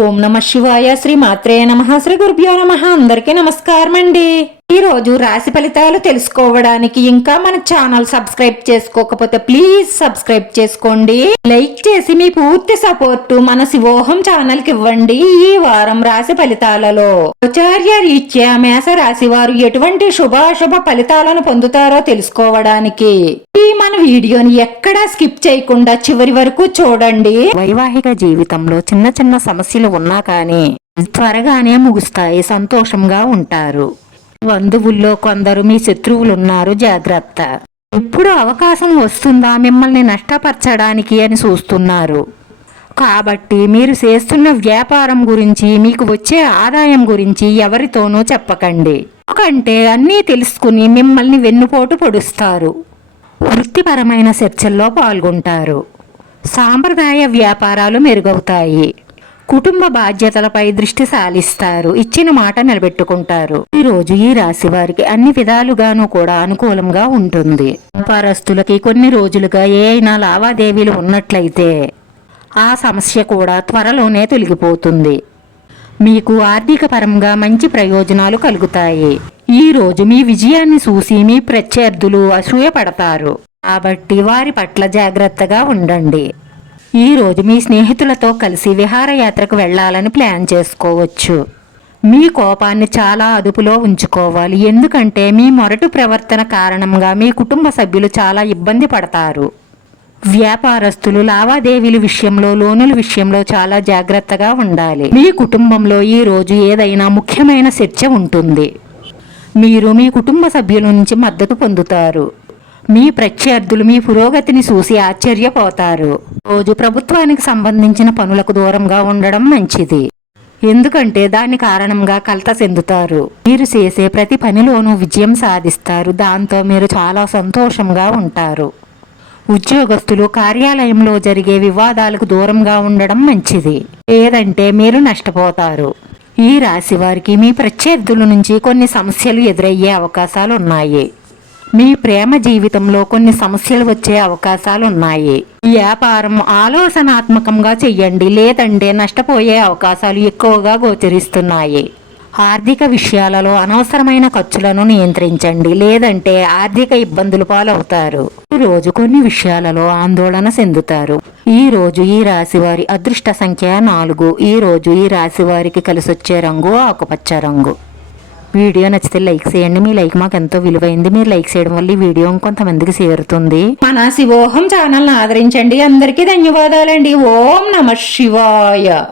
ఓం నమ శివాయ శ్రీ మాత్రే నమ. శ్రీ గురుభ్యో నమ. అందరికీ నమస్కారం అండి ఈ రోజు రాశి ఫలితాలు తెలుసుకోవడానికి ఇంకా మన ఛానల్ సబ్స్క్రైబ్ చేసుకోకపోతే ప్లీజ్ సబ్స్క్రైబ్ చేసుకోండి. లైక్ చేసి మీ పూర్తి సపోర్ట్ మన శివోహం ఛానల్కి ఇవ్వండి ఈ వారం రాశి ఫలితాలలో. ఆచార్య రీత్యా మేష రాశి వారు ఎటువంటి శుభాశుభ ఫలితాలను పొందుతారో తెలుసుకోవడానికి. ఈ వీడియోని ఎక్కడా స్కిప్ చేయకుండా చివరి వరకు చూడండి. వైవాహిక జీవితంలో చిన్న చిన్న సమస్యలు ఉన్నా కానీ త్వరగానే ముగుస్తాయి సంతోషంగా ఉంటారు. బంధువుల్లో కొందరు మీ శత్రువులు ఉన్నారు జాగ్రత్త. ఎప్పుడు అవకాశం వస్తుందా మిమ్మల్ని నష్టపరచడానికి అని చూస్తున్నారు. కాబట్టి మీరు చేస్తున్న వ్యాపారం గురించి మీకు వచ్చే ఆదాయం గురించి ఎవరితోనూ చెప్పకండి. ఎందుకంటే అన్నీ తెలుసుకుని మిమ్మల్ని వెన్నుపోటు పొడుస్తారు. వృత్తిపరమైన చర్చల్లో పాల్గొంటారు. సాంప్రదాయ వ్యాపారాలు మెరుగవుతాయి. కుటుంబ బాధ్యతలపై దృష్టి సాలిస్తారు. ఇచ్చిన మాట నిలబెట్టుకుంటారు. ఈరోజు ఈ రాశి వారికి అన్ని విధాలుగాను కూడా అనుకూలంగా ఉంటుంది. వ్యాపారస్తులకి కొన్ని రోజులుగా ఏ అయినా లావాదేవీలు ఉన్నట్లయితే ఆ సమస్య కూడా త్వరలోనే తొలగిపోతుంది. మీకు ఆర్థిక పరంగా మంచి ప్రయోజనాలు కలుగుతాయి. ఈ రోజు మీ విజయాన్ని చూసి మీ ప్రత్యర్థులు అసూయపడతారు. కాబట్టి వారి పట్ల జాగ్రత్తగా ఉండండి. ఈ రోజు మీ స్నేహితులతో కలిసి విహారయాత్రకు వెళ్ళాలని ప్లాన్ చేసుకోవచ్చు. మీ కోపాన్ని చాలా అదుపులో ఉంచుకోవాలి. ఎందుకంటే మీ మొరటు ప్రవర్తన కారణంగా మీ కుటుంబ సభ్యులు చాలా ఇబ్బంది పడతారు. వ్యాపారస్తులు లావాదేవీల విషయంలో లోనుల విషయంలో చాలా జాగ్రత్తగా ఉండాలి. మీ కుటుంబంలో ఈ రోజు ఏదైనా ముఖ్యమైన చర్చ ఉంటుంది. మీరు మీ కుటుంబ సభ్యుల నుంచి మద్దతు పొందుతారు. మీ ప్రత్యర్థులు మీ పురోగతిని చూసి ఆశ్చర్యపోతారు. రోజు ప్రభుత్వానికి సంబంధించిన పనులకు దూరంగా ఉండడం మంచిది. ఎందుకంటే దాని కారణంగా కలత చెందుతారు. మీరు చేసే ప్రతి పనిలోనూ విజయం సాధిస్తారు. దాంతో మీరు చాలా సంతోషంగా ఉంటారు. ఉద్యోగస్తులు కార్యాలయంలో జరిగే వివాదాలకు దూరంగా ఉండడం మంచిది. లేదంటే మీరు నష్టపోతారు. ఈ రాశి వారికి మీ ప్రత్యర్థుల నుంచి కొన్ని సమస్యలు ఎదురయ్యే అవకాశాలు ఉన్నాయి మీ ప్రేమ జీవితంలో కొన్ని సమస్యలు వచ్చే అవకాశాలు ఉన్నాయి వ్యాపారం ఆలోచనాత్మకంగా చెయ్యండి లేదంటే నష్టపోయే అవకాశాలు ఎక్కువగా గోచరిస్తున్నాయి. ఆర్థిక విషయాలలో అనవసరమైన ఖర్చులను నియంత్రించండి లేదంటే ఆర్థిక ఇబ్బందులు పాలవుతారు. ఈ రోజు కొన్ని విషయాలలో ఆందోళన చెందుతారు. ఈ రోజు ఈ రాశి వారి అదృష్ట సంఖ్య నాలుగు. ఈ రోజు ఈ రాశి వారికి కలిసొచ్చే రంగు ఆకుపచ్చ రంగు. వీడియో నచ్చితే లైక్ చేయండి. మీ లైక్ మాకు ఎంతో విలువైంది. మీరు లైక్ చేయడం వల్ల ఈ వీడియో కొంతమందికి చేరుతుంది. మన శివోహం ఛానల్ ఆదరించండి. అందరికీ ధన్యవాదాలండి. ఓం నమ శివాయ.